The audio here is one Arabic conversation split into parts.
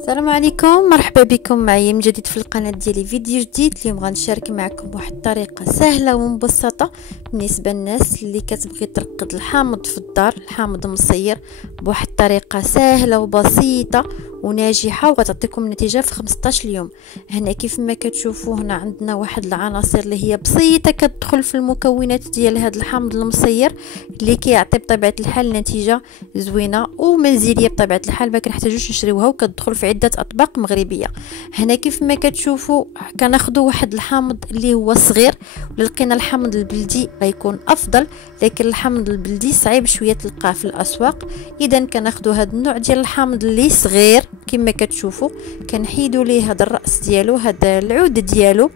السلام عليكم، مرحبا بكم معايا من جديد في القناه ديالي. فيديو جديد. اليوم غنشارك معكم واحد الطريقه سهله ومبسطه بالنسبه للناس اللي كتبغي ترقد الحامض في الدار، الحامض مصير، بواحد الطريقه سهله وبسيطه وناجحه وغتعطيكم نتيجه في 15 يوم. هنا كيف ما كتشوفوا هنا عندنا واحد العناصر اللي هي بسيطه كتدخل في المكونات ديال هذا الحامض المصير اللي كيعطي بطبيعه الحال نتيجه زوينه ومنزليه بطبيعه الحال، ما كنحتاجوش نشريوها وكتدخل في عده اطباق مغربيه. هنا كيف ما كتشوفوا كناخذوا واحد الحامض اللي هو صغير، ولقينا الحامض البلدي غيكون افضل، لكن الحامض البلدي صعيب شويه تلقاه في الاسواق. اذا كناخذوا هذا النوع ديال الحامض اللي صغير كما كتشوفوا، كنحيدوا ليه هذا الراس ديالو، هذا العود ديالو،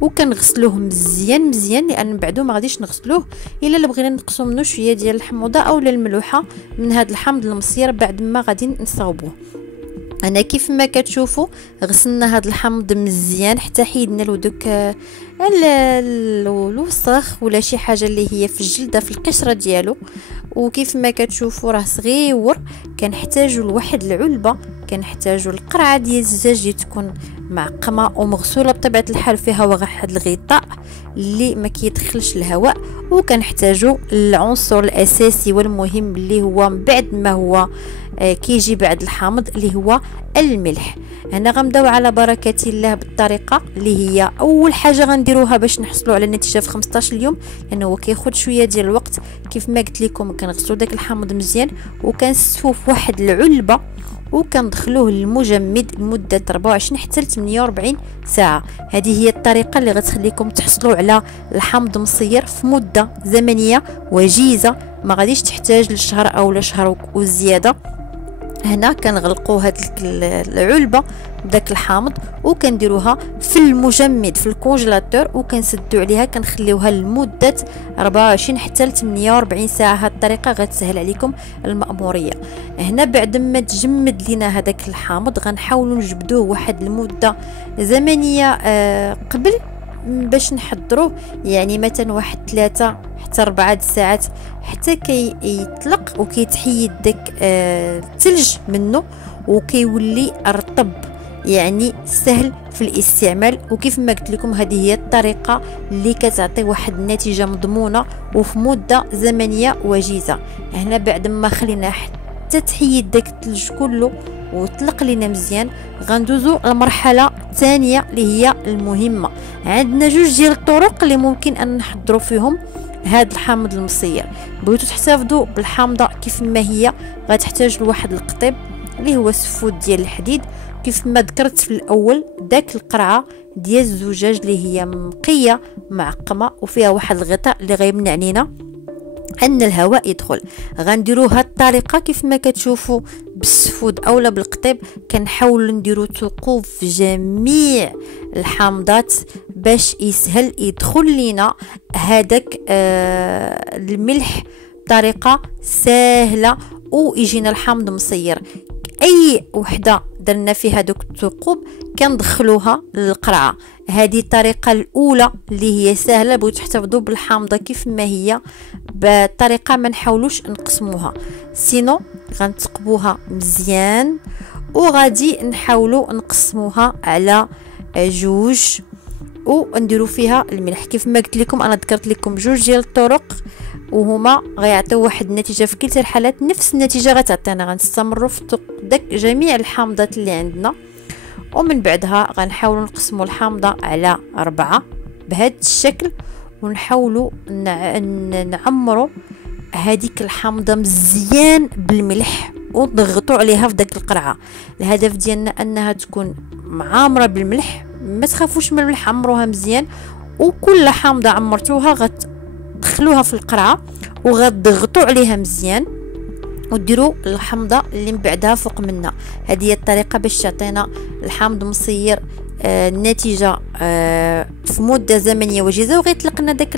وكنغسلوه مزيان لان من بعدو ما غاديش نغسلوه الا بغينا نقصوا منه شويه ديال الحموضه او الملوحه من هذا الحامض المصير بعد ما غادي نصاوبوه. انا كيف ما كتشوفوا غسلنا هذا الحامض مزيان حتى حيدنا له دوك الوسخ ولا شي حاجه اللي هي في الجلده في القشره ديالو. وكيف ما كتشوفوا راه صغيور، كنحتاجوا لواحد العلبه، كنحتاجوا القرعه ديال الزجاج اللي تكون معقمه ومغسوله بطبيعه الحال فيها واحد الغطاء اللي ما كيدخلش الهواء، وكنحتاجوا العنصر الاساسي والمهم اللي هو من بعد ما هو كيجي بعد الحامض اللي هو الملح. هنا غنبداو على بركه الله بالطريقه اللي هي اول حاجه غنديروها باش نحصلوا على النتيجه في 15 يوم، لانه هو كياخذ شويه ديال الوقت. كيف ما قلت لكم كنغسلوا داك الحامض مزيان وكنستفوه في واحد العلبه وكندخلوه للمجمد لمده 24 حتى ل 48 ساعه. هذه هي الطريقه اللي غتخليكم تحصلوا على الحامض مصير في مده زمنيه وجيزه، ما غاديش تحتاج لشهر او لشهر وزياده. هنا كنغلقوا هاد العلبه بداك الحامض وكنديروها في المجمد في الكونجيلاتور وكنسدوا عليها، كنخليوها لمده 24 حتى ل 48 ساعه. هاد الطريقه غتسهل عليكم المأموريه. هنا بعد ما تجمد لينا هذاك الحامض غنحاولوا نجبدوه واحد المده زمنيه قبل باش نحضروه، يعني مثلا واحد 3 حتى 4 ساعات حتى كيطلق وكيتحيد داك الثلج منه وكيولي رطب، يعني سهل في الاستعمال. وكيف ما قلت لكم هذه هي الطريقه اللي كتعطي واحد النتيجه مضمونه وفي مده زمنيه وجيزه. هنا بعد ما خلينا حتى تحيد داك الثلج كله وطلق لينا مزيان، غندوزو المرحله الثانيه اللي هي المهمه. عندنا جوج ديال الطرق اللي ممكن ان نحضروا فيهم هذا الحامض المصير. بغيتو تحتفظوا بالحامضه كيف ما هي غتحتاج لواحد القطيب اللي هو سفود ديال الحديد، كيف ما ذكرت في الاول داك القرعه ديال الزجاج اللي هي مقيه معقمه وفيها واحد الغطاء اللي غيمنع علينا ان الهواء يدخل. غنديروا هاد الطريقه كيف ما كتشوفوا بالسفود اولا بالقطيب، كنحاولوا نديروا ثقوب في جميع الحامضات باش يسهل يدخل لينا هذاك الملح بطريقه سهله ويجينا الحامض مصير. اي وحده درنا فيها دوك الثقوب كندخلوها للقرعه. هذه الطريقه الاولى اللي هي سهله، بغيتو تحتفظوا بالحامضه كيف ما هي بطريقه ما نحاولوش نقسموها، سينو غنتقبوها مزيان وغادي نحاولوا نقسموها على جوج ونديروا فيها الملح. كيف ما قلت لكم انا ذكرت لكم جوج ديال الطرق وهما غيعطيو واحد النتيجه في كلتا الحالات نفس النتيجه غتعطينا. غنستمروا في داك جميع الحامضات اللي عندنا، ومن بعدها غنحاولوا نقسموا الحامضه على 4 بهذا الشكل ونحاولوا نعمروا هذيك الحامضه مزيان بالملح ونضغطوا عليها في داك القرعه. الهدف ديالنا انها تكون معامره بالملح، ما تخافوش من الملح، عمروها مزيان. وكل حامضه عمرتوها غتدخلوها في القرعه وغتضغطوا عليها مزيان وديروا الحامضه اللي من بعدها فوق منها. هذه هي الطريقه باش تعطينا الحامض مصير النتيجه في مده زمنيه وجيزه وغيطلق لنا داك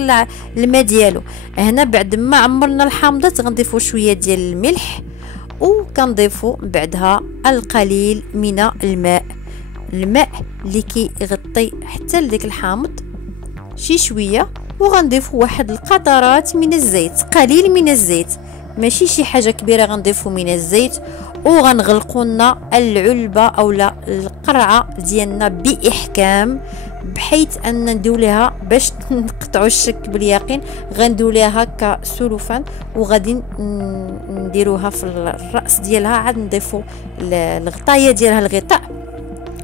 الماء ديالو. هنا بعد ما عمرنا الحامضات غنضيفوا شويه ديال الملح وكنضيفوا بعدها القليل من الماء اللي كيغطي حتى لديك الحامض شي شويه، وغنضيفوا واحد القطرات من الزيت، قليل من الزيت ماشي شي حاجه كبيره. غنضيفو من الزيت وغنغلقوا لنا العلبه اولا القرعه ديالنا باحكام، بحيث ان نديو ليها باش نقطعوا الشك باليقين. غنديو ليها كسلوفان وغادي نديروها في الراس ديالها، عاد نضيفوا الغطايه ديالها الغطاء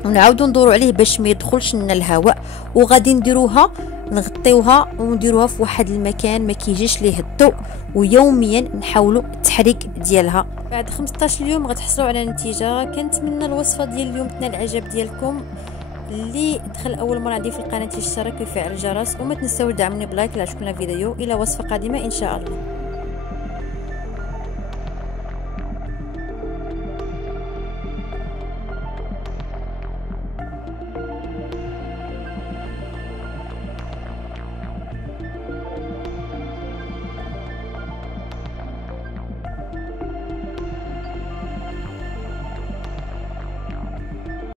ونعاودوا ندوروا عليه باش ما يدخلش لنا الهواء، وغادي نديروها نغطيوها ونديروها في واحد المكان ما كيجيش ليه الضوء، ويوميا نحاولوا التحريك ديالها. بعد 15 يوم غتحصلوا على نتيجه. كنتمنى الوصفه ديال اليوم تنال الاعجاب ديالكم. اللي دخل اول مره عندي في القناه يشترك ويفعل الجرس، وما تنساو دعموني بلايك لا شكون الفيديو. الى وصفه قادمه ان شاء الله.